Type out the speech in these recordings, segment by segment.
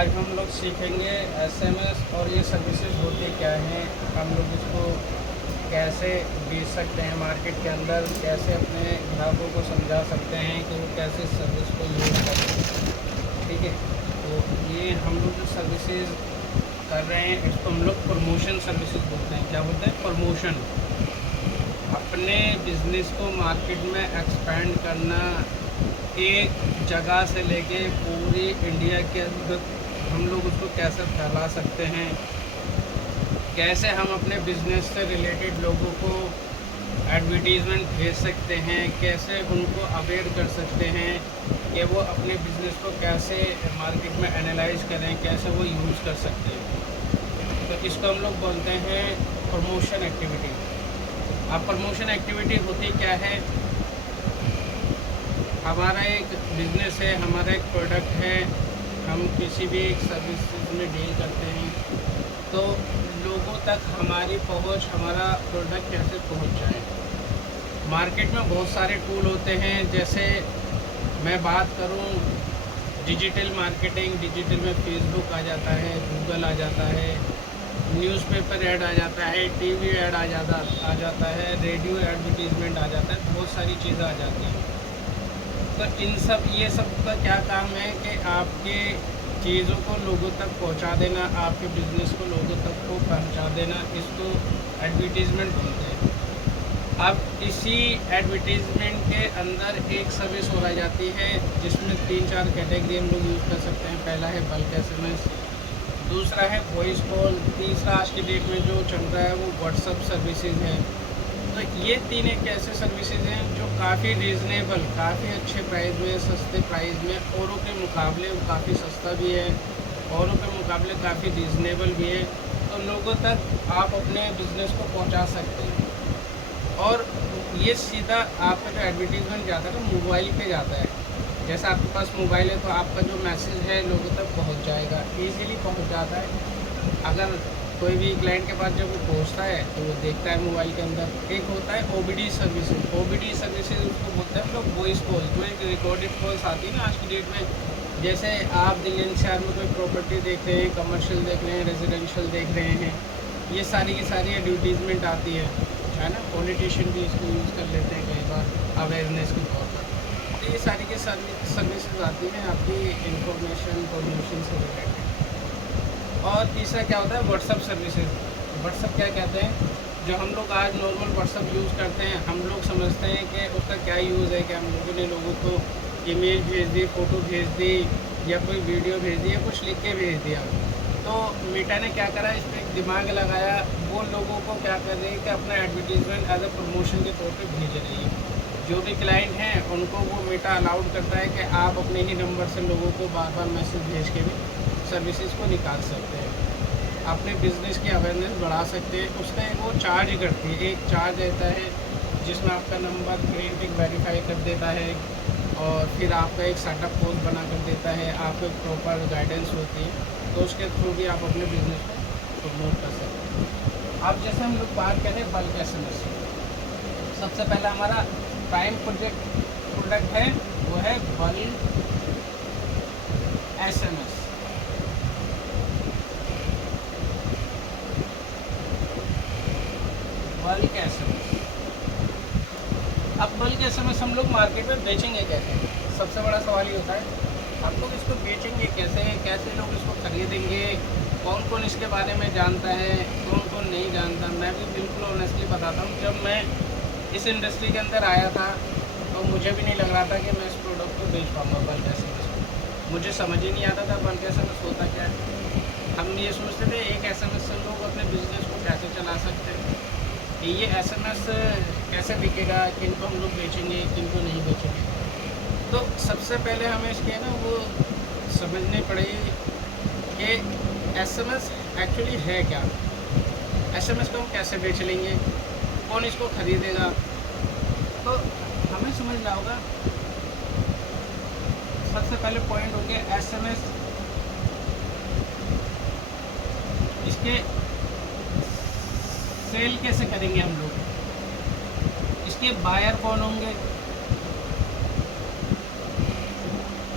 आज हम लोग सीखेंगे एसएमएस और ये सर्विसेज होती क्या हैं, हम लोग इसको कैसे बेच सकते हैं मार्केट के अंदर, कैसे अपने ग्राहकों को समझा सकते हैं कि वो कैसे सर्विस को यूज़ करें। ठीक है, तो ये हम लोग जो सर्विसेज कर रहे हैं इसको हम लोग प्रमोशन सर्विसेज बोलते हैं। क्या बोलते हैं? प्रमोशन। अपने बिज़नेस को मार्केट में एक्सपेंड करना, एक जगह से लेके पूरी इंडिया के अंदर हम लोग उसको कैसे फैला सकते हैं, कैसे हम अपने बिज़नेस से रिलेटेड लोगों को एडवर्टीज़मेंट भेज सकते हैं, कैसे उनको अवेयर कर सकते हैं कि वो अपने बिज़नेस को कैसे मार्केट में एनालाइज करें, कैसे वो यूज़ कर सकते हैं। तो इसको हम लोग बोलते हैं प्रमोशन एक्टिविटी। अब प्रमोशन एक्टिविटी होती क्या है? हमारा एक बिज़नेस है, हमारा एक प्रोडक्ट है, हम किसी भी एक सर्विस में डील करते हैं, तो लोगों तक हमारी पहुंच, हमारा प्रोडक्ट कैसे पहुंच जाए। मार्केट में बहुत सारे टूल होते हैं, जैसे मैं बात करूं डिजिटल मार्केटिंग, डिजिटल में फेसबुक आ जाता है, गूगल आ जाता है, न्यूज़पेपर ऐड आ जाता है, टीवी ऐड आ जाता है, रेडियो एडवर्टीज़मेंट आ जाता है, बहुत सारी चीज़ें आ जाती हैं। तो ये सब का क्या काम है कि आपके चीज़ों को लोगों तक पहुंचा देना, आपके बिज़नेस को लोगों तक को पहुंचा देना, इसको एडवर्टीज़मेंट बोलते हैं। अब इसी एडवर्टीज़मेंट के अंदर एक सर्विस और आ जाती है जिसमें 3-4 कैटेगरी हम लोग यूज़ कर सकते हैं। पहला है बल्क एसएमएस, दूसरा है वॉइस कॉल, तीसरा आज की डेट में जो चल रहा है वो व्हाट्सअप सर्विसेज है। तो ये 3 एक ऐसे सर्विसेज हैं जो काफ़ी रीज़नेबल, काफ़ी अच्छे प्राइस में, सस्ते प्राइस में, औरों के मुकाबले काफ़ी सस्ता भी है, औरों के मुकाबले काफ़ी रीज़नेबल भी है। तो लोगों तक आप अपने बिज़नेस को पहुंचा सकते हैं। और ये सीधा आपका जो एडवर्टीज़मेंट जाता है ना, मोबाइल पे जाता है। जैसे आपके पास मोबाइल है तो आपका जो मैसेज है लोगों तक पहुंच जाएगा, ईज़िली पहुंच जाता है। अगर कोई भी क्लाइंट के पास जब वो पहुँचता है तो वो देखता है मोबाइल के अंदर। एक होता है ओबीडी सर्विसेज। ओबीडी सर्विसेज उसको बोलते हैं हम लोग वॉइस कॉल, जो एक रिकॉर्डेड कॉल्स आती है ना आज की डेट में। जैसे आप दिल्ली एनसीआर में कोई प्रॉपर्टी देख रहे हैं, कमर्शियल देख रहे हैं, रेजिडेंशियल देख रहे हैं, ये सारी की सारी एडवर्टीज़मेंट आती है ना। पॉलिटिशियन भी इसको यूज़ कर लेते हैं कई बार अवेयरनेस के तौर पर। तो ये सारी की सर्विसेज आती हैं आपकी इंफॉर्मेशन प्रमोशन से रिलेटेड। और तीसरा क्या होता है? WhatsApp services. व्हाट्सअप क्या कहते हैं? जो हम लोग आज नॉर्मल व्हाट्सअप यूज़ करते हैं, हम लोग समझते हैं कि उसका क्या यूज़ है कि हम लोगों ने लोगों को ईमेल भेज दी, फ़ोटो भेज दी, या कोई वीडियो भेज दी, या कुछ लिख के भेज दिया। तो मीटा ने क्या करा, इस पर एक दिमाग लगाया, वो लोगों को क्या कर रही है कि अपना एडवर्टीज़मेंट एज ए प्रमोशन के तौर पर भेज रही है। जो भी क्लाइंट हैं उनको वो मीटा अलाउड करता है कि आप अपने ही नंबर से लोगों को बार बार मैसेज भेज के भी सर्विसेज को निकाल सकते हैं, अपने बिज़नेस की अवेयरनेस बढ़ा सकते हैं। उसका एक वो चार्ज करती है, एक चार्ज रहता है जिसमें आपका नंबर ग्रीन टिक वेरीफाई कर देता है, और फिर आपका एक सेटअप पोस्ट बना कर देता है, आपको एक प्रॉपर गाइडेंस होती है, तो उसके थ्रू भी आप अपने बिज़नेस को प्रमोट कर सकते हैं। अब जैसे हम लोग बात करें बल्क एसएमएस, सबसे पहला हमारा प्राइम प्रोडक्ट है वो है बल्क एसएमएस। Bulk SMS. अब बल्क एसएमएस हम लोग मार्केट में बेचेंगे कैसे? सबसे बड़ा सवाल ये होता है, हम लोग इसको बेचेंगे कैसे, कैसे लोग इसको खरीदेंगे, कौन कौन इसके बारे में जानता है, कौन कौन नहीं जानता। मैं भी बिल्कुल ऑनेस्टली बताता हूँ, जब मैं इस इंडस्ट्री के अंदर आया था तो मुझे भी नहीं लग रहा था कि मैं इस प्रोडक्ट को बेच पाऊँगा, बल्क एसएमएस को। मुझे समझ ही नहीं आता था बल्क एसएमएस होता क्या है। हम ये सोचते थे एक एसएमएस से लोग अपने बिज़नेस को कैसे चला सकते हैं, ये एसएमएस कैसे बिकेगा, किनको हम लोग बेचेंगे, किनको नहीं बेचेंगे। तो सबसे पहले हमें इसके ना वो समझनी पड़ेगी कि एसएमएस एक्चुअली है क्या, एसएमएस को हम कैसे बेच लेंगे, कौन इसको खरीदेगा। तो हमें समझना होगा, सबसे पहले पॉइंट हो गया एसएमएस, इसके सेल कैसे करेंगे हम लोग, इसके बायर कौन होंगे,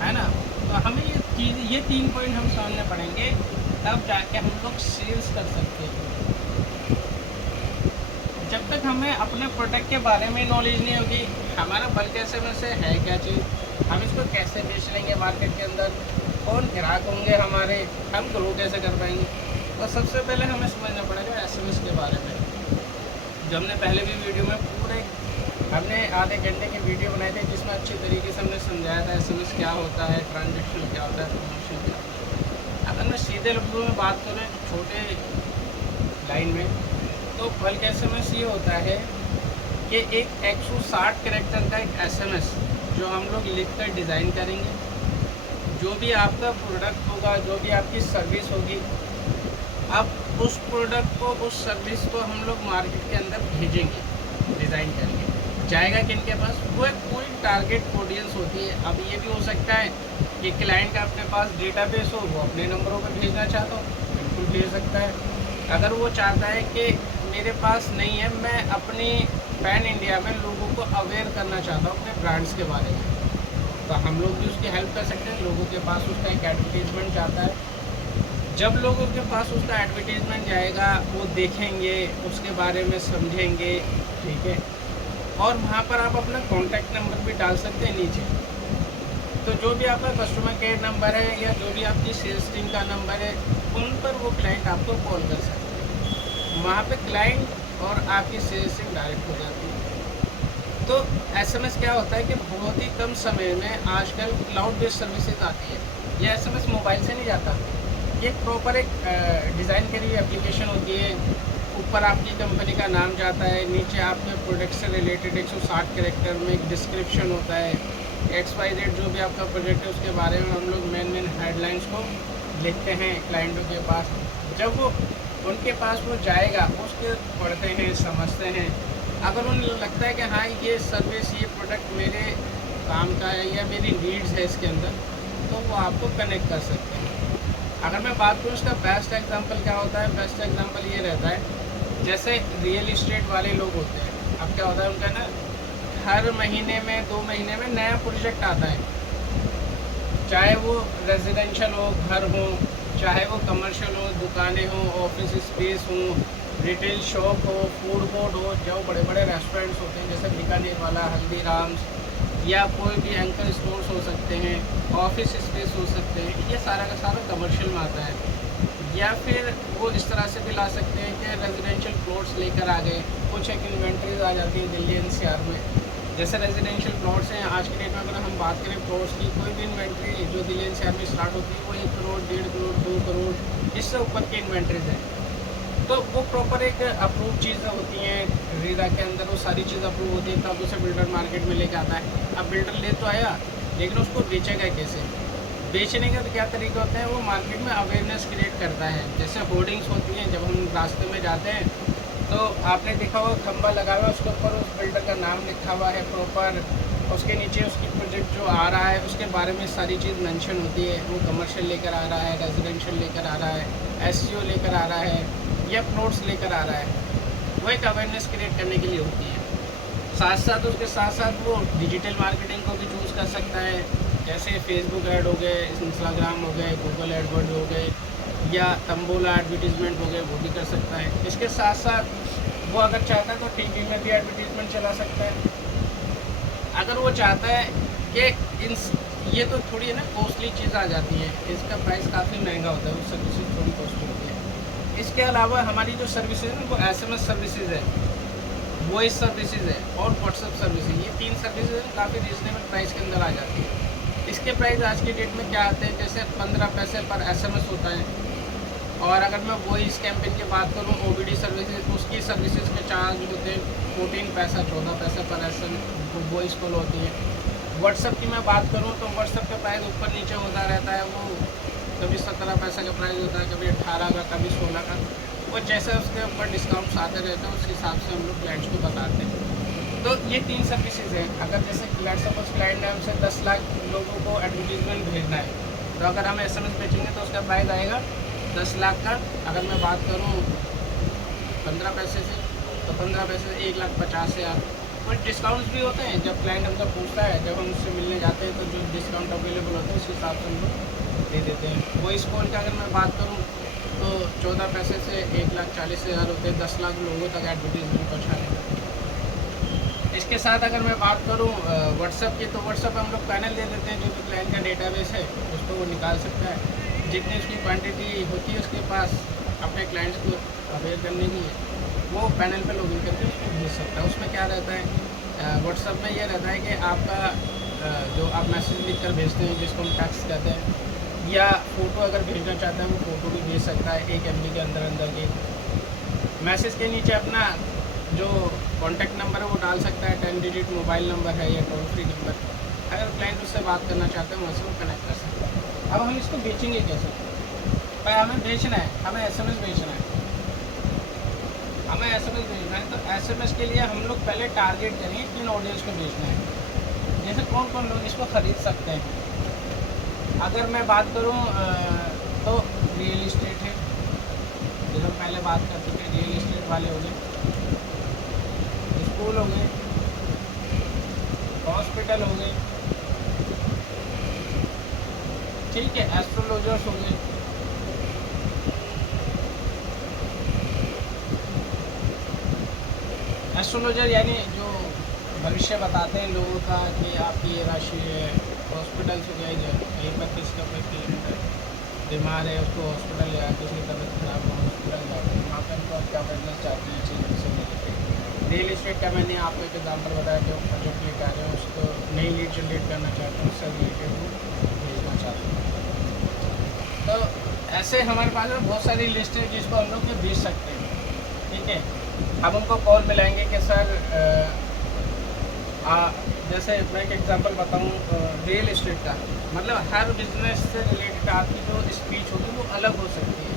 है ना। तो हमें ये चीज़, ये 3 पॉइंट हम सामने पढ़ेंगे, तब जाके हम लोग सेल्स कर सकते हैं। जब तक हमें अपने प्रोडक्ट के बारे में नॉलेज नहीं होगी, हमारा बल्क एसएमएस से है क्या चीज़, हम इसको कैसे बेच लेंगे मार्केट के अंदर, कौन ग्राहक होंगे हमारे, हम ग्रो कैसे कर पाएंगे। तो सबसे पहले हमें समझना पड़ेगा एसएमएस के बारे में। जो हमने पहले भी वीडियो में हमने आधे घंटे की वीडियो बनाई थी, जिसमें अच्छी तरीके से हमने समझाया था एसएमएस क्या होता है, ट्रांजेक्शन क्या होता है, प्रमोशन क्या होता है। अगर मैं सीधे लफ्ज़ों में बात करें छोटे लाइन में, तो बल्क एसएमएस ये होता है कि एक 160 कैरेक्टर का एक एसएमएस जो हम लोग लिख कर डिज़ाइन करेंगे। जो भी आपका प्रोडक्ट होगा, जो भी आपकी सर्विस होगी, अब उस प्रोडक्ट को, उस सर्विस को हम लोग मार्केट के अंदर भेजेंगे डिज़ाइन करके। जाएगा किनके पास, वो एक पूरी टारगेट ऑडियंस होती है। अब ये भी हो सकता है कि क्लाइंट का अपने पास डेटाबेस हो, वो अपने नंबरों पर भेजना चाहता हो, बिल्कुल भेज सकता है। अगर वो चाहता है कि मेरे पास नहीं है, मैं अपनी पैन इंडिया में लोगों को अवेयर करना चाहता हूँ अपने ब्रांड्स के बारे में, तो हम लोग भी उसकी हेल्प कर सकते हैं। लोगों के पास उसका एक एडवर्टीज़मेंट जाता है, जब लोगों के पास उसका एडवर्टीज़मेंट जाएगा, वो देखेंगे, उसके बारे में समझेंगे, ठीक है, और वहाँ पर आप अपना कॉन्टैक्ट नंबर भी डाल सकते हैं नीचे। तो जो भी आपका कस्टमर केयर नंबर है या जो भी आपकी सेल्स टीम का नंबर है, उन पर वो क्लाइंट आपको कॉल कर सकते हैं। वहाँ पे क्लाइंट और आपकी सेल्स टीम डायरेक्ट हो जाती है। तो एसएमएस क्या होता है कि बहुत ही कम समय में आजकल क्लाउड बेस्ड सर्विसेज आती है। ये एसएमएस मोबाइल से नहीं जाता, ये प्रॉपर एक डिज़ाइन करी हुई एप्लीकेशन होती है। ऊपर आपकी कंपनी का नाम जाता है, नीचे आपके प्रोडक्ट से रिलेटेड 160 कैरेक्टर में एक डिस्क्रिप्शन होता है, XYZ जो भी आपका प्रोजेक्ट है उसके बारे में हम लोग मेन हेडलाइंस को लिखते हैं क्लाइंटों के पास। जब वो उनके पास वो जाएगा, उसके पढ़ते हैं, समझते हैं। अगर उन्हें लगता है कि हाँ ये सर्विस, ये प्रोडक्ट मेरे काम का है या मेरी नीड्स है इसके अंदर, तो वो आपको कनेक्ट कर सकते हैं। अगर मैं बात करूँ इसका बेस्ट एग्जांपल क्या होता है, बेस्ट एग्जांपल ये रहता है, जैसे रियल इस्टेट वाले लोग होते हैं। अब क्या होता है उनका ना, हर महीने में 2 महीने में नया प्रोजेक्ट आता है, चाहे वो रेजिडेंशियल हो, घर हो, चाहे वो कमर्शियल हो, दुकानें हो, ऑफिस स्पेस हो, रिटेल शॉप हो, फूड कोर्ट हो, जो बड़े बड़े रेस्टोरेंट्स होते हैं जैसे बीकानेर वाला, हल्दीराम्स, या कोई भी एंकर स्टोर्स हो सकते हैं, ऑफिस स्पेस हो सकते हैं, ये सारा का सारा कमर्शियल में आता है। या फिर वो इस तरह से भी ला सकते हैं कि रेजिडेंशियल प्लॉट्स लेकर आ गए। कुछ एक इन्वेंट्रीज आ जाती है दिल्ली NCR में, जैसे रेजिडेंशियल प्लॉट्स हैं। आज की डेट में अगर हम बात करें प्लॉट्स की, कोई भी इन्वेंट्री जो दिल्ली NCR में स्टार्ट होती है वो 1 करोड़, 1.5 करोड़, 2 करोड़, इससे ऊपर की इन्वेंट्रीज हैं। तो वो प्रॉपर एक अप्रूव चीज़ें होती हैं रीरा के अंदर, वो सारी चीज़ अप्रूव होती है, तब उसे बिल्डर मार्केट में लेके आता है। अब बिल्डर ले तो आया, लेकिन उसको बेचेगा कैसे, बेचने के तो क्या तरीके होते हैं, वो मार्केट में अवेयरनेस क्रिएट करता है। जैसे होर्डिंग्स होती हैं, जब हम रास्ते में जाते हैं तो आपने देखा हुआ खंबा लगा हुआ है, उसके ऊपर उस बिल्डर का नाम लिखा हुआ है प्रॉपर, उसके नीचे उसकी प्रोजेक्ट जो आ रहा है उसके बारे में सारी चीज़ मेंशन होती है। वो कमर्शियल लेकर आ रहा है, रेजिडेंशियल लेकर आ रहा है, SEO लेकर आ रहा है, या प्लॉट्स लेकर आ रहा है। वो एक अवेयरनेस क्रिएट करने के लिए होती है। साथ साथ उसके साथ साथ वो डिजिटल मार्केटिंग को भी चूज़ कर सकता है, जैसे फेसबुक ऐड हो गए, इंस्टाग्राम हो गए, गूगल एडवर्ड हो गए, या तंबोला एडवर्टीज़मेंट हो गए, वो भी कर सकता है। इसके साथ साथ वो अगर चाहता है तो टीवी में भी एडवर्टीज़मेंट चला सकता है। अगर वो चाहता है कि ये तो थोड़ी है ना कॉस्टली चीज़ आ जाती है, इसका प्राइस काफ़ी महंगा होता है, वो सर्विसेज थोड़ी कॉस्टली होती है। इसके अलावा हमारी जो सर्विसेज है वो SMS सर्विसेज है, वॉइस सर्विसेज है और व्हाट्सएप सर्विसेज, ये 3 सर्विसेज काफ़ी रीजनेबल प्राइस के अंदर आ जाती है। इसके प्राइस आज की डेट में क्या आते हैं, जैसे 15 पैसे पर SMS होता है। और अगर मैं वॉइस कैंपेन की बात करूँ, OBD सर्विसेज, उसकी सर्विसेज के चार्ज होते हैं 14 पैसा, 14 पैसे पर SMS वॉइस कॉल होती है। व्हाट्सएप की मैं बात करूँ तो व्हाट्सएप का प्राइस ऊपर नीचे होता रहता है, वो कभी 17 पैसे का प्राइस होता है, कभी 18 का, कभी 16 का, वो जैसे उसके ऊपर डिस्काउंट्स आते रहते हैं उस हिसाब से हम लोग क्लाइंट्स को बताते हैं। तो ये 3 सर्विसेज हैं। अगर जैसे सपोज क्लाइंट ने हमसे 10 लाख लोगों को एडवर्टीजमेंट भेजना है, तो अगर हम SMS बेचेंगे तो उसका प्राइस आएगा 10 लाख का। अगर मैं बात करूँ 15 पैसे से, तो 15 पैसे से 1,50,000। कुछ डिस्काउंट्स भी होते हैं, जब क्लाइंट हमसे पूछता है, जब हम उससे मिलने जाते हैं तो जो डिस्काउंट अवेलेबल होते हैं उस हिसाब से हम लोग दे देते हैं। वॉइस कॉल की अगर मैं बात करूँ तो 14 पैसे से 1,40,000 होते हैं 10 लाख लोगों तक एडवर्टीजमेंट पहुँचाने का। इसके साथ अगर मैं बात करूँ व्हाट्सअप की, तो व्हाट्सअप हम लोग पैनल दे देते हैं, जो भी क्लाइंट का डेटाबेस है उसको वो निकाल सकता है। जितनी उसकी क्वांटिटी होती है उसके पास अपने क्लाइंट्स को अवेयर करने की, वो पैनल पे लॉगिन करके उसको भेज सकता है। उसमें क्या रहता है, व्हाट्सअप में ये रहता है कि आपका जो आप मैसेज लिख कर भेजते हैं जिसको हम टेक्स्ट कहते हैं, या फ़ोटो अगर भेजना चाहते हैं वो फ़ोटो भी भेज सकता है 1 MB के अंदर के। मैसेज के नीचे अपना जो कॉन्टैक्ट नंबर है वो डाल सकता है, 10 डिजिट मोबाइल नंबर है या टोल फ्री नंबर। अगर क्लाइंट उससे बात करना चाहते हैं वहाँ से वो कनेक्ट कर सकते हैं। अब हम इसको बेचेंगे कैसे? भाई हमें बेचना है, हमें SMS बेचना है, हमें SMS भेजना है। तो SMS के लिए हम लोग पहले टारगेट करेंगे किन ऑडियंस को बेचना है, जैसे कौन कौन लोग इसको ख़रीद सकते हैं। अगर मैं बात करूं तो रियल इस्टेट है, जो हम पहले बात कर चुके हैं, रियल इस्टेट वाले हो गए, स्कूल हो गए, हॉस्पिटल हो गए, ठीक है, एस्ट्रोलॉजर्स हो गए, एस्ट्रोलॉजर यानी जो भविष्य बताते हैं लोगों का कि आपकी ये राशि है। हॉस्पिटल्स हो गया, कहीं पर किसका कोई पेशेंट बीमार है उसको हॉस्पिटल या किसी की तबीयत खराब हो हॉस्पिटल जाते हैं, वहाँ पर उनको क्या बिजनेस चाहते हैं चीज़ से रिलेटेड। रियल इस्टेट का मैंने आपको एक एग्जाम्पल बताया, जो प्रोजेक्ट लेकर आ रहे हैं उसको नई लीड जनरेट करना चाहते हैं, उससे रिलेटेड वो भेजना चाहते हैं। तो ऐसे हमारे पास में बहुत सारी लिस्ट है जिसको हम लोग बेच सकते हैं, ठीक है। अब उनको कॉल मिलाएंगे कि सर जैसे मैं एक एग्जांपल बताऊं, रियल इस्टेट का मतलब हर बिजनेस से रिलेटेड आपकी जो स्पीच होगी वो अलग हो सकती है।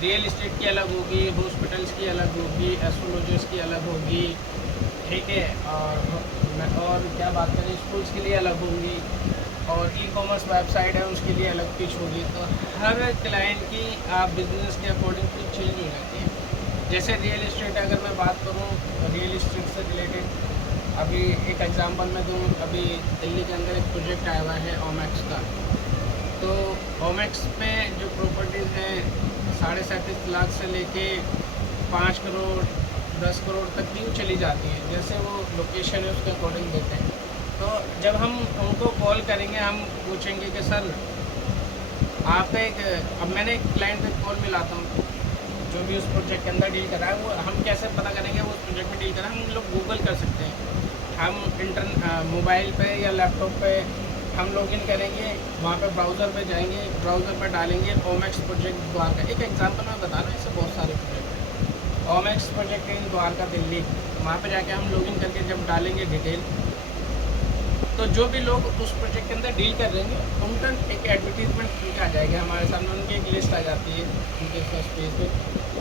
रियल इस्टेट की अलग होगी, हॉस्पिटल्स की अलग होगी, एस्ट्रोलॉजर्स की अलग होगी, ठीक है। और क्या बात करें, स्कूल्स के लिए अलग होंगी, और ई-कॉमर्स वेबसाइट है उसके लिए अलग पिच होगी। तो हर क्लाइंट की आप बिजनेस के अकॉर्डिंग पिच चेंज हो जाती है। जैसे रियल इस्टेट अगर मैं बात करूँ, रियल इस्टेट से रिलेटेड अभी एक एग्जांपल मैं दूँ, अभी दिल्ली के अंदर एक प्रोजेक्ट आया हुआ है ओमैक्स का। तो ओमैक्स पे जो प्रॉपर्टीज़ हैं 37.5 लाख से लेके 5 करोड़ 10 करोड़ तक भी चली जाती हैं, जैसे वो लोकेशन है उसके अकॉर्डिंग देते हैं। तो जब हम उनको कॉल करेंगे, हम पूछेंगे कि सर आप अब मैंने एक क्लाइंट पे कॉल मिलाता हूँ जो भी उस प्रोजेक्ट के अंदर डील कर रहा है, वो हम कैसे पता करेंगे वो उस प्रोजेक्ट में डील कर रहा है। हम लोग गूगल कर सकते हैं, हम मोबाइल पे या लैपटॉप पे हम लॉगिन करेंगे, वहाँ पे ब्राउज़र पे जाएंगे, ब्राउज़र पर डालेंगे ओमैक्स प्रोजेक्ट द्वारका। एक एग्जांपल मैं बता रहा हूँ, इससे बहुत सारे प्रोजेक्ट हैं। ओमैक्स प्रोजेक्ट इन द्वारका दिल्ली, वहाँ पे जाके हम लॉगिन करके जब डालेंगे डिटेल, तो जो भी लोग उस प्रोजेक्ट के अंदर डील कर रहे हैं उनका एक एडवर्टीजमेंट लिख आ जाएगा हमारे सामने, उनकी एक लिस्ट आ जाती है उनके फर्स्ट पेज पे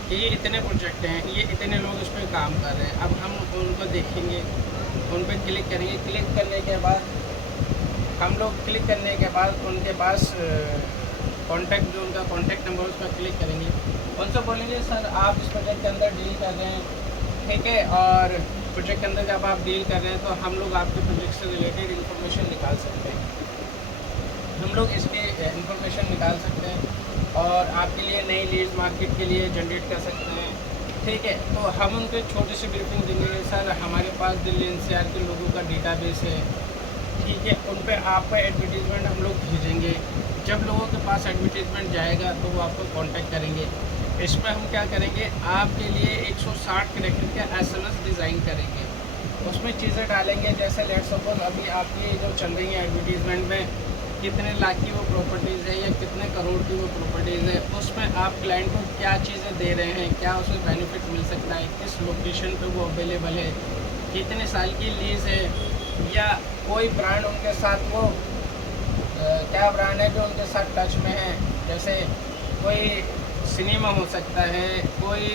कि ये इतने प्रोजेक्ट हैं, ये इतने लोग इस पर काम कर रहे हैं। अब हम उनको देखेंगे, उन पर क्लिक करेंगे, क्लिक करने के बाद हम लोग क्लिक करने के बाद उनके पास कॉन्टैक्ट, जो उनका कॉन्टैक्ट नंबर उस पर क्लिक करेंगे, उनसे बोलेंगे सर आप इस प्रोजेक्ट के अंदर डील कर रहे हैं, ठीक है। और प्रोजेक्ट के अंदर जब आप डील कर रहे हैं तो हम लोग आपके प्रोजेक्ट से रिलेटेड इन्फॉर्मेशन निकाल सकते हैं, हम लोग इसकी इन्फॉर्मेशन निकाल सकते हैं और आपके लिए नई लीड मार्केट के लिए जनरेट कर सकते हैं, ठीक है। तो हम उनको एक छोटी सी ब्रीफिंग देंगे, सर हमारे पास दिल्ली NCR के लोगों का डेटाबेस है, ठीक है, उन पर आपका एडवर्टीज़मेंट हम लोग भेजेंगे। जब लोगों के पास एडवर्टीज़मेंट जाएगा तो वो आपको कांटेक्ट करेंगे। इसमें हम क्या करेंगे, आपके लिए 160 कैरेक्टर का SMS डिज़ाइन करेंगे, उसमें चीज़ें डालेंगे, जैसे लेट्स सपोज अभी आपकी जो चल रही है एडवर्टीज़मेंट में कितने लाख की वो प्रॉपर्टीज़ है या कितने करोड़ की वो प्रॉपर्टीज़ है, उसमें आप क्लाइंट को क्या चीज़ें दे रहे हैं, क्या उसमें बेनिफिट मिल सकता है, किस लोकेशन पे वो अवेलेबल है, कितने साल की लीज़ है, या कोई ब्रांड उनके साथ वो क्या ब्रांड है जो उनके साथ टच में है। जैसे कोई सिनेमा हो सकता है, कोई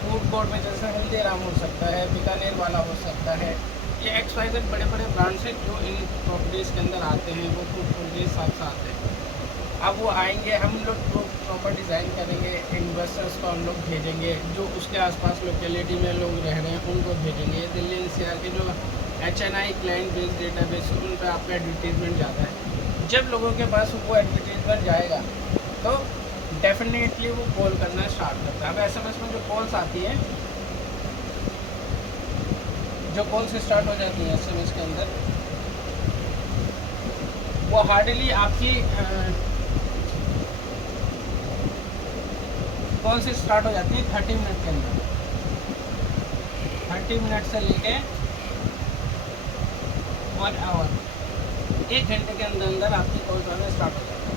फूड कोर्ट में जैसे हल्दीराम हो सकता है, बीकानेर वाला हो सकता है, ये XYZ बड़े बड़े ब्रांड्स हैं जो इन प्रॉपर्टीज़ के अंदर आते हैं, वो फूड कोर्ट के हिसाब से आते हैं। अब वो आएंगे, हम लोग वो प्रॉपर डिज़ाइन करेंगे, इन्वेस्टर्स को हम लोग भेजेंगे, जो उसके आसपास लोकेलिटी में लोग रह रहे हैं उनको भेजेंगे। दिल्ली NCR के जो HNI क्लाइंट बेस्ड डेटाबेस उन पर आपका एडवर्टीजमेंट जाता है, जब लोगों के पास वो एडवर्टीजमेंट जाएगा तो डेफिनेटली वो कॉल करना स्टार्ट करता है। अब एसएमएस में जो कॉल्स आती है, जो कॉल्स स्टार्ट हो जाती हैं एसएमएस के अंदर, वो हार्डली आपकी कॉल से स्टार्ट हो जाती है 30 मिनट के अंदर। 30 मिनट से लेके 1 आवर, 1 घंटे के अंदर अंदर आपकी कॉल्स आना स्टार्ट हो जाती है।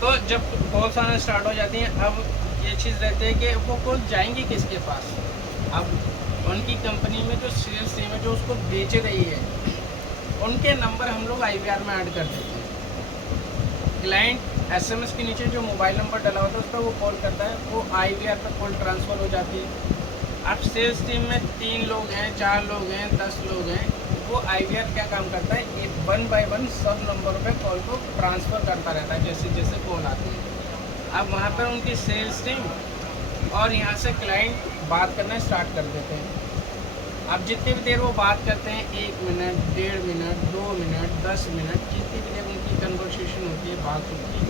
तो जब कॉल्स आना स्टार्ट हो जाती हैं, अब ये चीज़ रहती है कि वो कॉल जाएंगी किसके पास। अब उनकी कंपनी में जो सेल्स टीम है जो उसको बेच रही है, उनके नंबर हम लोग IVR में ऐड कर देते हैं। क्लाइंट एसएमएस के नीचे जो मोबाइल नंबर डला होता है उस पर वो कॉल करता है, वो IVR पर कॉल ट्रांसफ़र हो जाती है। अब सेल्स टीम में 3 लोग हैं, 4 लोग हैं, 10 लोग हैं, वो IVR क्या काम करता है, एक 1 बाय 1 सब नंबरों पे कॉल को ट्रांसफ़र करता रहता है जैसे जैसे कॉल आती है। अब वहाँ पर उनकी सेल्स टीम और यहाँ से क्लाइंट बात करना स्टार्ट कर देते हैं। अब जितनी भी देर वो बात करते हैं, 1 मिनट, 1.5 मिनट, 2 मिनट, 10 मिनट, जितनी भी देर उनकी कन्वर्सेशन होती है, बात होती है,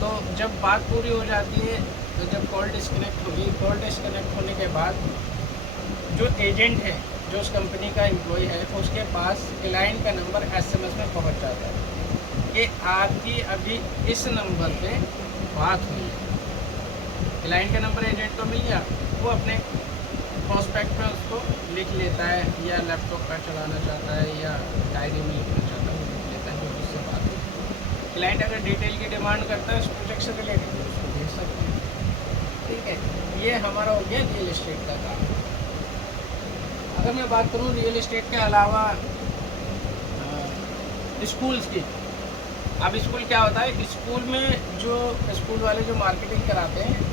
तो जब बात पूरी हो जाती है, तो जब कॉल डिस्कनेक्ट होगी, कॉल डिस्कनेक्ट होने के बाद जो एजेंट है, जो उस कंपनी का एम्प्लॉय है, उसके पास क्लाइंट का नंबर एसएमएस में पहुंच जाता है कि आपकी अभी इस नंबर पे बात हुई है। क्लाइंट का नंबर एजेंट को मिल गया, वो अपने प्रोस्पेक्ट में उसको लिख लेता है, या लैपटॉप पर चलाना चाहता है या डायरी में लिखना चाहता है, वो लिख लेता है जो उससे बात है। क्लाइंट अगर डिटेल की डिमांड करता है उस प्रोजेक्ट से रिलेटेड, उसको भेज सकते हैं। ठीक है, ये हमारा हो गया रियल एस्टेट का काम। अगर मैं बात करूँ रियल एस्टेट के अलावा स्कूल्स की, अब स्कूल क्या होता है, स्कूल में जो स्कूल वाले जो मार्केटिंग कराते हैं,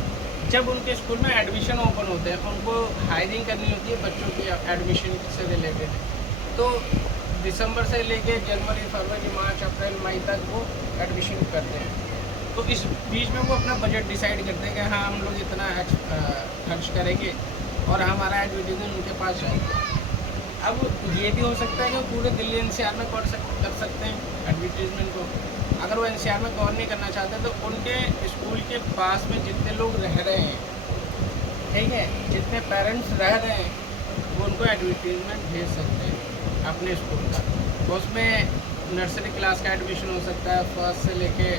जब उनके स्कूल में एडमिशन ओपन होते हैं, उनको हायरिंग करनी होती है बच्चों की एडमिशन से रिलेटेड, तो दिसंबर से लेके जनवरी, फरवरी, मार्च, अप्रैल, मई तक वो एडमिशन करते हैं। तो इस बीच में वो अपना बजट डिसाइड करते हैं कि हाँ हम लोग इतना खर्च करेंगे और हमारा एडवर्टीजमेंट उनके पास जाएगा। अब ये भी हो सकता है कि वो पूरे दिल्ली NCR में कर सकते हैं एडवर्टीजमेंट को। अगर वो NCR में कवर नहीं करना चाहते तो उनके स्कूल के पास में जितने लोग रह रहे हैं, ठीक है, जितने पेरेंट्स रह रहे हैं, वो उनको एडवर्टीजमेंट भेज सकते हैं अपने स्कूल का। तो उसमें नर्सरी क्लास का एडमिशन हो सकता है, फर्स्ट से लेके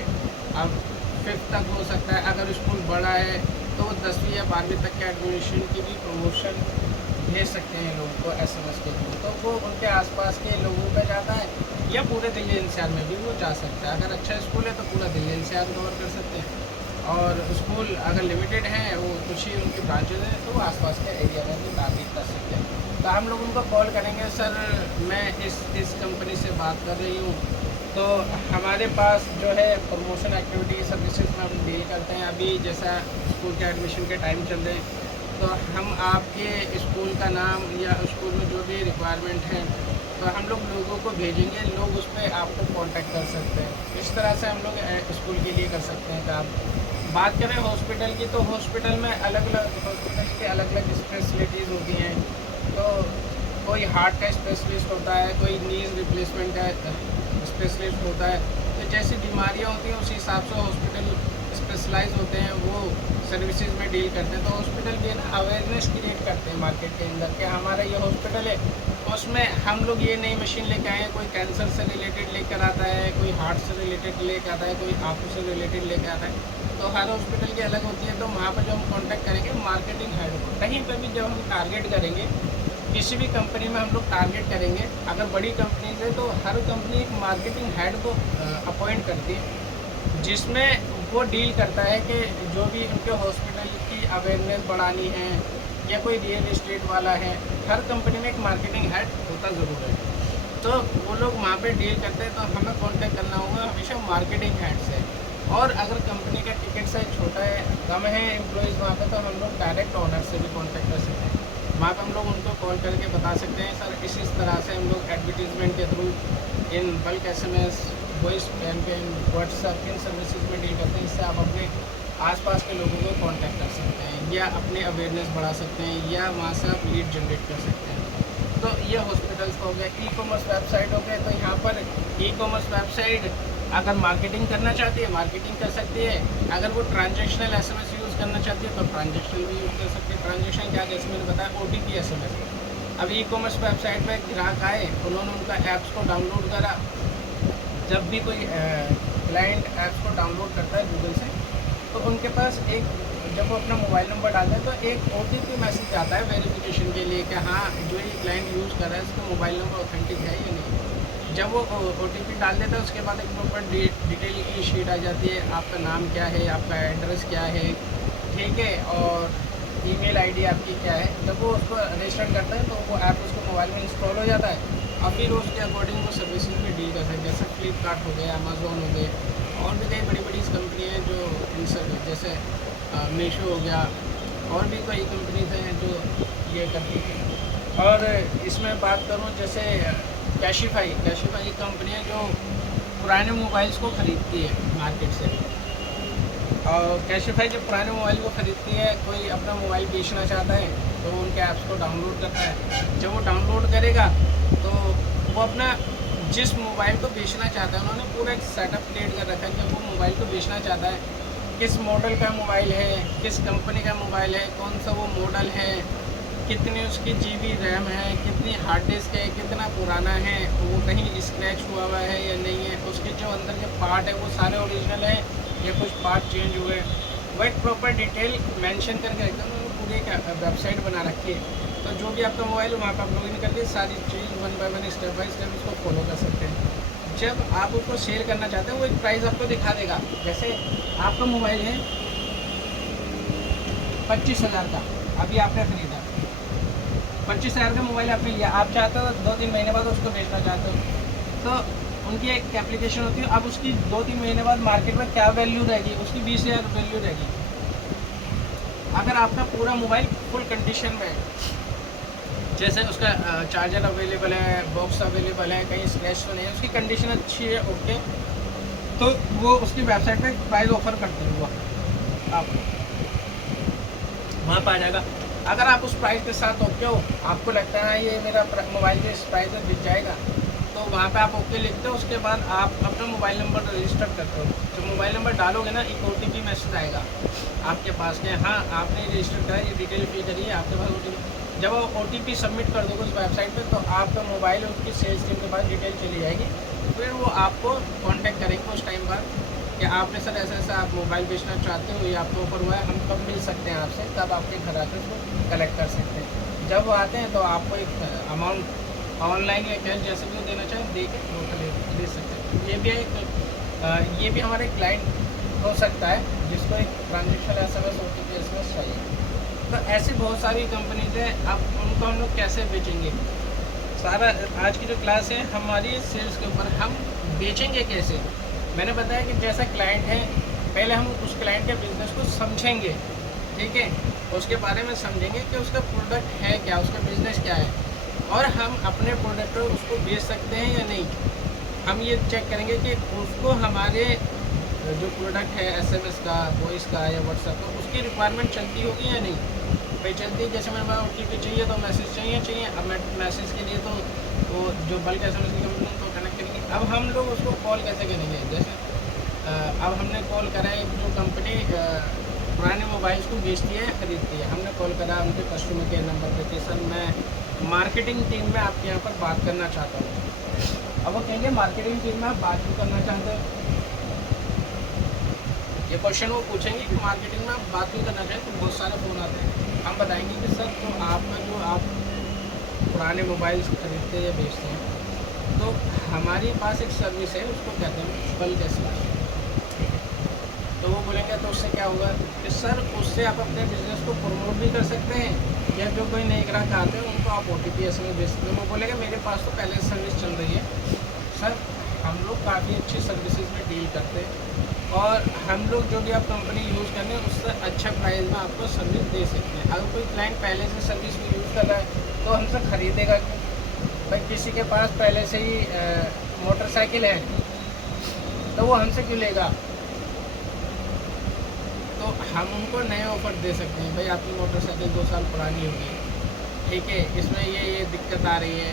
अब 5th तक हो सकता है। अगर स्कूल बड़ा है तो 10वीं या 12वीं तक के एडमिशन की भी प्रमोशन भेज सकते हैं लोगों को एसएमएस के थ्रू। तो वो उनके आसपास के लोगों पे जाता है, या पूरे दिल्ली NCR में भी वो जा सकता है। अगर अच्छा स्कूल है तो पूरा दिल्ली NCR कवर कर सकते हैं, और स्कूल अगर लिमिटेड हैं, वो कुछ ही उनकी ब्रांचेज हैं, तो वो आसपास के एरिया में भी टारगेट कर सकते हैं। तो हम लोग उनको कॉल करेंगे, सर मैं इस कंपनी से बात कर रही हूँ, तो हमारे पास जो है प्रमोशन एक्टिविटी सर्विसेज में हम डील करते हैं। अभी जैसा स्कूल के एडमिशन के टाइम चल रहे हैं, तो हम आपके स्कूल का नाम या स्कूल में जो भी रिक्वायरमेंट है, तो हम लोग लोगों को भेजेंगे, लोग उस पर आपको कांटेक्ट कर सकते हैं। इस तरह से हम लोग स्कूल के लिए कर सकते हैं काम। बात करें हॉस्पिटल की, तो हॉस्पिटल में अलग अलग हॉस्पिटल के अलग अलग स्पेशलिटीज़ होती हैं। तो कोई हार्ट का स्पेशलिस्ट होता है, कोई नीज रिप्लेसमेंट का स्पेशलिस्ट होता है। तो जैसी बीमारियाँ होती हैं उसी हिसाब से हॉस्पिटल स्पेशलाइज होते हैं, वो सर्विसेज में डील करते हैं। तो हॉस्पिटल भी है ना, अवेयरनेस क्रिएट करते हैं मार्केट के अंदर कि हमारा ये हॉस्पिटल है, उसमें हम लोग ये नई मशीन लेके आए हैं। कोई कैंसर से रिलेटेड लेकर आता है, कोई हार्ट से रिलेटेड लेकर आता है, कोई आँखों से रिलेटेड लेकर आता है। तो हर हॉस्पिटल की अलग होती है। तो वहाँ पर जो हम कॉन्टैक्ट करेंगे मार्केटिंग हेड को, कहीं पर भी जब हम टारगेट करेंगे, किसी भी कंपनी में हम लोग टारगेट करेंगे, अगर बड़ी कंपनी है तो हर कंपनी एक मार्केटिंग हेड को अपॉइंट करती है, जिसमें वो डील करता है कि जो भी उनके हॉस्पिटल की अवेयरनेस बढ़ानी है, या कोई रियल एस्टेट वाला है, हर कंपनी में एक मार्केटिंग हेड होता ज़रूर है। तो वो लोग वहाँ पे डील करते हैं, तो हमें कांटेक्ट करना होगा हमेशा मार्केटिंग हेड से। और अगर कंपनी का टिकट साइज छोटा है, कम है एम्प्लॉयज़ वहाँ पे, तो हम लोग डायरेक्ट ऑनर से भी कांटेक्ट कर सकते हैं। वहाँ पर हम लोग उनको कॉल करके बता सकते हैं, सर इस तरह से हम लोग एडवर्टीजमेंट के through in bulk SMS, voice campaign, WhatsApp, in services में डील करते हैं। इससे आप अपने आसपास के लोगों को कांटेक्ट कर सकते हैं, या अपने अवेयरनेस बढ़ा सकते हैं, या वहाँ से आप लीड जनरेट कर सकते हैं। तो ये हॉस्पिटल्स हो गए। ई कॉमर्स वेबसाइट हो गए, तो यहाँ पर ई कॉमर्स वेबसाइट अगर मार्केटिंग करना चाहती है मार्केटिंग कर सकती है। अगर वो ट्रांजेक्शनल एसएमएस यूज़ करना चाहती है तो ट्रांजेक्शनल भी यूज़ कर सकती है। ट्रांजेक्शन क्या, जैसे मैंने बताया ओटीपी एसएमएस। अब ई कॉमर्स वेबसाइट पर ग्राहक आए, उन्होंने उनका ऐप्स को डाउनलोड करा। जब भी कोई क्लाइंट ऐप्स को डाउनलोड करता है गूगल से, तो उनके पास एक, जब वो अपना मोबाइल नंबर डालता है तो एक ओटीपी मैसेज आता है वेरिफिकेशन के लिए कि हाँ जो ये क्लाइंट यूज़ कर रहा है इसका मोबाइल नंबर ऑथेंटिक है या नहीं। जब वो ओटीपी डाल देता है उसके बाद एक प्रॉपर डिटेल की शीट आ जाती है, आपका नाम क्या है, आपका एड्रेस क्या है, ठीक है, और ईमेल आईडी आपकी क्या है। जब वो उसको रजिस्टर करता है तो वो ऐप उसको मोबाइल में इंस्टॉल हो जाता है और फिर उसके अकॉर्डिंग वो सर्विसेज में डील कर सकते हैं। जैसे फ्लिपकार्ट हो गए, अमेज़ोन हो गए, और भी कई बड़ी बड़ी कंपनी हैं जो इन सब, जैसे मीशो हो गया, और भी कई कंपनीज हैं जो ये करती हैं। और इसमें बात करूँ जैसे कैशिफाई कंपनी है जो पुराने मोबाइल्स को ख़रीदती है मार्केट से। और कैशिफाई जब पुराने मोबाइल को ख़रीदती है, कोई अपना मोबाइल बेचना चाहता है तो वो उनके ऐप्स को डाउनलोड करता है। जब वो डाउनलोड करेगा तो वो अपना जिस मोबाइल को बेचना चाहता है, उन्होंने पूरा एक सेटअप क्रिएट कर रखा है कि वो मोबाइल को बेचना चाहता है, किस मॉडल का मोबाइल है, किस कंपनी का मोबाइल है, कौन सा वो मॉडल है, कितनी उसकी जीबी रैम है, कितनी हार्ड डिस्क है, कितना पुराना है, वो कहीं स्क्रैच हुआ हुआ है या नहीं है, उसके जो अंदर के पार्ट है वो सारे ओरिजिनल है या कुछ पार्ट चेंज हुए। वो एक प्रॉपर डिटेल मेंशन करके एकदम पूरी एक वेबसाइट बना रखी है। तो जो भी आपका मोबाइल है वहाँ पर आप लॉगिन करके सारी चीज़ one by one step by step उसको फॉलो कर सकते हैं। जब आप उसको शेयर करना चाहते हैं वो एक प्राइस आपको दिखा देगा। जैसे आपका मोबाइल है 25,000 का, अभी आपने ख़रीदा 25,000 का मोबाइल आपने लिया, आप चाहते हो 2-3 महीने बाद उसको बेचना चाहते हो, तो उनकी एक एप्लीकेशन होती है। अब उसकी 2-3 महीने बाद मार्केट में क्या वैल्यू रहेगी, उसकी 20,000 वैल्यू रहेगी। अगर आपका पूरा मोबाइल फुल कंडीशन में, जैसे उसका चार्जर अवेलेबल है, बॉक्स अवेलेबल है, कहीं स्क्रैच तो नहीं है, उसकी कंडीशन अच्छी है, ओके, तो वो उसकी वेबसाइट पे प्राइस ऑफर करते हैं वो आपको वहाँ पर आ जाएगा। अगर आप उस प्राइस के साथ ओके हो, आपको लगता है ये मेरा मोबाइल जो इस प्राइस में बिक जाएगा, तो वहाँ पे आप ओके लिखते हो। उसके बाद आप अपना मोबाइल नंबर रजिस्टर करते हो। जब मोबाइल नंबर डालोगे ना, एक ओटीपी मैसेज आएगा आपके पास के, हाँ आपने रजिस्टर करा, ये डिटेल फिल करी है, आपके पास ओटीपी। जब आप ओटीपी सबमिट कर दोगे उस वेबसाइट पे, तो आपका मोबाइल उसकी सेल्स टीम के पास डिटेल चली जाएगी। फिर वो आपको कांटेक्ट करेंगे उस टाइम बाद कि आपने सर ऐसा ऐसा आप मोबाइल बेचना चाहते हो, ये आपको ऑफर हुआ है, हम कब मिल सकते हैं आपसे, तब आपके घर आकर उसको कलेक्ट कर सकते हैं। जब वो आते हैं तो आपको एक अमाउंट ऑनलाइन या कैश जैसे भी वो देना चाहें दे के वो ले सकते हैं। ये भी हमारे क्लाइंट हो सकता है जिसको एक ट्रांजेक्शन एसएमएस ओटीपी एसएमएस चाहिए। तो ऐसी बहुत सारी कंपनीज हैं, अब उनको हम लोग कैसे बेचेंगे। सारा आज की जो क्लास है हमारी सेल्स के ऊपर, हम बेचेंगे कैसे। मैंने बताया कि जैसा क्लाइंट है, पहले हम उस क्लाइंट के बिज़नेस को समझेंगे, ठीक है, उसके बारे में समझेंगे कि उसका प्रोडक्ट है क्या, उसका बिज़नेस क्या है, और हम अपने प्रोडक्ट को उसको बेच सकते हैं या नहीं। हम ये चेक करेंगे कि उसको हमारे जो प्रोडक्ट है एसएमएस का, वॉइस का या व्हाट्सएप का, उसकी रिक्वायरमेंट चलती होगी या नहीं। भाई चलती है, जैसे मेरे पास ओटीपी चाहिए तो मैसेज चाहिए। अब मैं मैसेज के लिए तो जो बल्क एसएमएस की कंपनी तो कनेक्ट करेंगे। अब हम लोग उसको कॉल कैसे करेंगे, जैसे अब हमने कॉल करा है जो कंपनी पुराने मोबाइल्स को बेचती है, ख़रीदती है, हमने कॉल करा उनके कस्टमर केयर नंबर पर कि सर मैं मार्केटिंग टीम में आपके यहाँ पर बात करना चाहता हूँ। अब वो कहेंगे मार्केटिंग टीम में आप बात क्यों करना चाहते हो, ये क्वेश्चन वो पूछेंगे कि मार्केटिंग में आप बात नहीं करना चाहें, तो बहुत सारे फ़ोन आते हैं। हम बताएंगे कि सर तो आपका जो आप पुराने मोबाइल्स खरीदते या बेचते हैं, तो हमारे पास एक सर्विस है, उसको कहते हैं बल्क एसएमएस। तो वो बोलेंगे तो उससे क्या होगा कि सर उससे आप अपने बिज़नेस को प्रमोट भी कर सकते हैं, या जो कोई नए ग्राहक आते हैं उनको आप ओटीपी एसएमएस भेज सकते हैं। वो बोलेगा मेरे पास तो पहले सर्विस चल रही है सर, हम लोग काफ़ी अच्छी सर्विसेज में डील करते हैं, और हम लोग जो भी आप कंपनी यूज़ कर रहे हैं उससे अच्छा प्राइस में आपको सर्विस दे सकते हैं। अगर कोई क्लाइंट पहले से सर्विस को यूज़ कर रहा है तो हमसे ख़रीदेगा क्यों। भाई किसी के पास पहले से ही मोटरसाइकिल है तो वो हमसे क्यों लेगा। तो हम उनको नए ऑफर दे सकते हैं, भाई आपकी मोटरसाइकिल 2 साल पुरानी हो गई, ठीक है, इसमें ये दिक्कत आ रही है,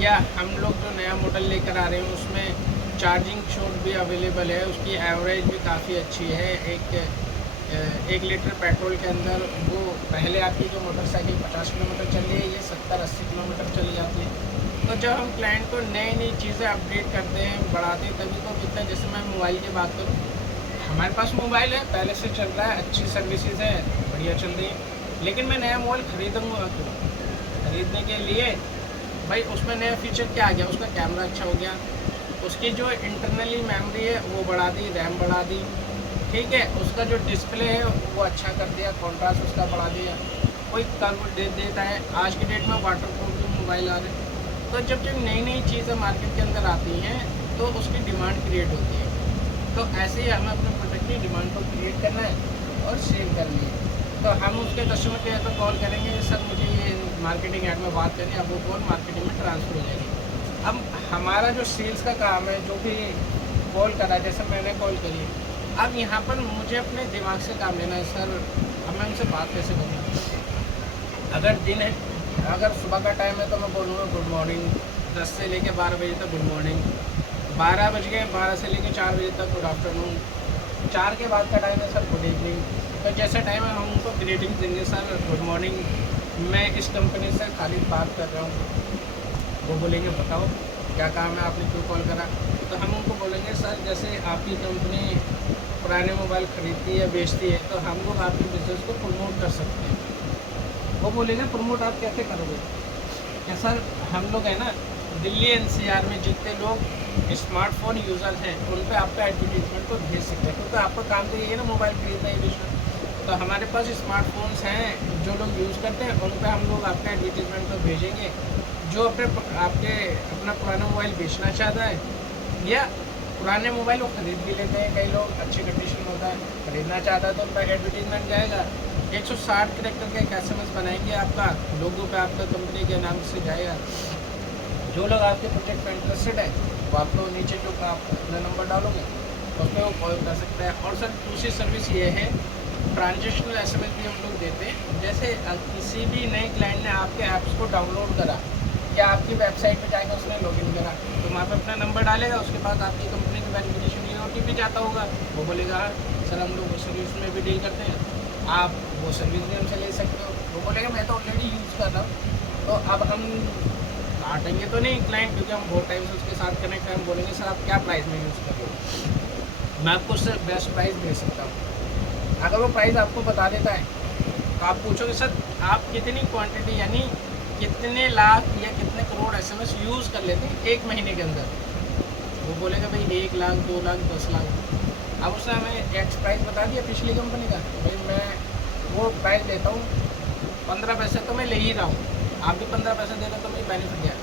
या हम लोग जो नया मॉडल लेकर आ रहे हैं उसमें चार्जिंग शॉट भी अवेलेबल है, उसकी एवरेज भी काफ़ी अच्छी है। 1 लीटर पेट्रोल के अंदर वो पहले आपकी जो मोटरसाइकिल 50 किलोमीटर चल रही है, ये 70-80 किलोमीटर चली जाती है। तो जब हम क्लाइंट को नई नई चीज़ें अपडेट करते हैं, बढ़ाते हैं, तभी तो मिलता है। जैसे मैं मोबाइल की बात करूँ, हमारे पास मोबाइल है, पहले से चल रहा है, अच्छी सर्विसेज है, बढ़िया चल रही है, लेकिन मैं नया मोबाइल खरीदूँगा क्यों? खरीदने के लिए भाई उसमें नया फीचर क्या आ गया, उसका कैमरा अच्छा हो गया, उसकी जो इंटरनली मेमोरी है वो बढ़ा दी, रैम बढ़ा दी, ठीक है, उसका जो डिस्प्ले है वो अच्छा कर दिया, कॉन्ट्रास्ट उसका बढ़ा दिया, कोई कर्व दे देता है। आज की डेट में वाटरप्रूफ भी मोबाइल आ रहे हैं। तो जब जब नई नई चीज़ें मार्केट के अंदर आती हैं तो उसकी डिमांड क्रिएट होती है। तो ऐसे ही हमें अपने प्रोडक्ट की डिमांड को क्रिएट करना है और सेल करनी है। तो हम उसके कस्टमर केयर पर कॉल करेंगे, सर मुझे ये मार्केटिंग ऐड में बात करनी है, अब वो कॉल मार्केटिंग में ट्रांसफ़र हो जाएगी। अब हमारा जो सेल्स का काम है, जो भी कॉल करा, जैसे मैंने कॉल करी, अब यहाँ पर मुझे अपने दिमाग से काम लेना है, सर अब मैं उनसे बात कैसे करूँ? अगर दिन है, अगर सुबह का टाइम है तो मैं बोलूँगा गुड मॉर्निंग, 10 से लेके 12 बजे तक गुड मॉर्निंग, 12 बज गए, 12 से लेके 4 बजे तक गुड आफ्टरनून, 4 के बाद का टाइम है सर गुड इवनिंग। तो जैसा टाइम है हम उनको ग्रीटिंग देंगे, सर गुड मॉर्निंग, मैं इस कंपनी से खालिद बात कर रहा हूँ। वो बोलेंगे बताओ क्या काम है, आपने क्यों कॉल करा? तो हम उनको बोलेंगे, सर जैसे आपकी कंपनी पुराने मोबाइल खरीदती है, बेचती है, तो हम लोग आपके बिज़नेस को प्रमोट कर सकते हैं। वो बोलेंगे प्रमोट आप कैसे करोगे? क्या सर, हम लोग है ना दिल्ली एनसीआर में जितने लोग स्मार्टफोन यूज़र हैं उन पे आपका एडवर्टीजमेंट को भेज सकते हैं, क्योंकि आपका काम तो ये है ना मोबाइल खरीदना ही बेचना। तो हमारे पास स्मार्टफोन्स हैं जो लोग यूज़ करते हैं, उन पे हम लोग आपका एडवर्टीजमेंट को भेजेंगे। जो अपना पुराना मोबाइल बेचना चाहता है या पुराने मोबाइल वो खरीद भी लेते हैं, कई लोग अच्छी कंडीशन होता है, खरीदना चाहता है तो उनका एडवर्टीजमेंट जाएगा। 160 कैरेक्टर का एक SMS बनाएंगे, आपका लोगो पे आपका कंपनी के नाम से जाएगा। जो लोग आपके प्रोजेक्ट में इंटरेस्टेड है वो आपको नीचे जो आप अपना नंबर डालोगे उसमें वो कॉल कर सकता है। और सर दूसरी सर्विस ये है, ट्रांजेक्शनल SMS भी हम लोग देते हैं। जैसे किसी भी नए क्लाइंट ने आपके ऐप्स को डाउनलोड करा या आपकी वेबसाइट पे जाएगा, उसने लॉगिन करा, तो वहाँ पे अपना नंबर डालेगा, उसके बाद आपकी कंपनी की वेरिफिकेशन ये OTP जाता होगा, वो बोलेगा हाँ सर हम लोग वो सर्विस में भी डील करते हैं, आप वो सर्विस भी हमसे ले सकते हो। वो बोलेगा मैं तो ऑलरेडी यूज़ कर रहा हूँ। तो अब हम काटेंगे तो नहीं क्लाइंट, क्योंकि हम बहुत टाइम से उसके साथ कनेक्ट हैं। हम बोलेंगे सर आप क्या प्राइस में यूज़ कर रहे हो, मैं आपको उससे बेस्ट प्राइस दे सकता हूँ। अगर वो प्राइस आपको बता देता है तो आप पूछोगे सर आप कितनी क्वांटिटी यानी कितने लाख या कितने करोड़ SMS यूज़ कर लेते हैं 1 महीने के अंदर? वो बोलेगा भाई 1 लाख, 2 लाख, 10 लाख। अब उसने हमें एक्स प्राइस बता दिया पिछली कंपनी का, भाई मैं वो प्राइस देता हूँ 15 पैसे तो मैं ले ही रहा हूँ, आप भी 15 पैसे दे रहे हो तो मेरी बेनिफिट क्या है?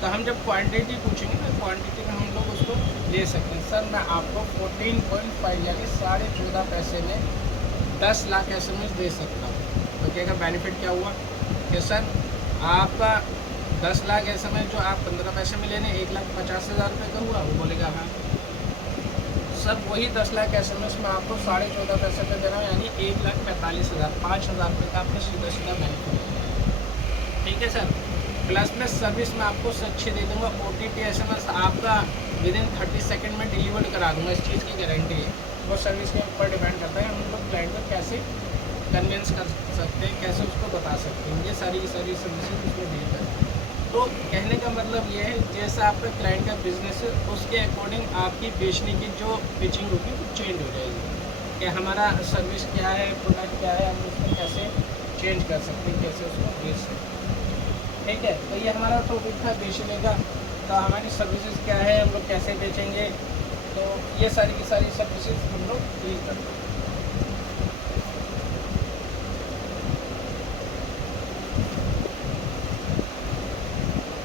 तो हम जब क्वांटिटी पूछेंगे ना, क्वांटिटी में हम लोग उसको दे सकते हैं। सर मैं आपको 14.5 यानी 14.5 पैसे में 10 लाख SMS दे सकता हूँ। तो क्या बेनिफिट क्या हुआ कि सर आपका 10 लाख SMS जो आप 15 पैसे में लेने 1,50,000 रुपये का हुआ। वो बोलेगा हाँ सर वही 10 लाख SMS में आपको 14.5 पैसे पे दे रहा हूँ, यानी 1,45,000, 5,000 रुपये का आपको सीधा सीधा बेनिफिट है। ठीक है सर, प्लस में सर्विस में आपको अच्छी दे दूँगा, OTP SMS आपका विदिन 30 सेकंड में डिलीवर करा दूँगा, इस चीज़ की गारंटी है। वो सर्विस के ऊपर डिपेंड करता है हम लोग क्लाइंट को कैसे कन्विंस कर सकते हैं, कैसे उसको बता सकते हैं, ये सारी सर्विसेज उसमें डील करते हैं। तो कहने का मतलब ये है जैसा आपका क्लाइंट का बिजनेस है उसके अकॉर्डिंग आपकी बेचने की जो पिचिंग होगी वो चेंज हो जाएगी कि हमारा सर्विस क्या है, प्रोडक्ट क्या है, हम उसको कैसे चेंज कर सकते हैं, कैसे उसको बेच सकते हैं। ठीक है, तो ये हमारा टॉपिक था बेचने का। तो हमारी सर्विसेज क्या है, हम लोग कैसे बेचेंगे, तो ये सारी की सारी सर्विसेज हम लोग डील करते हैं।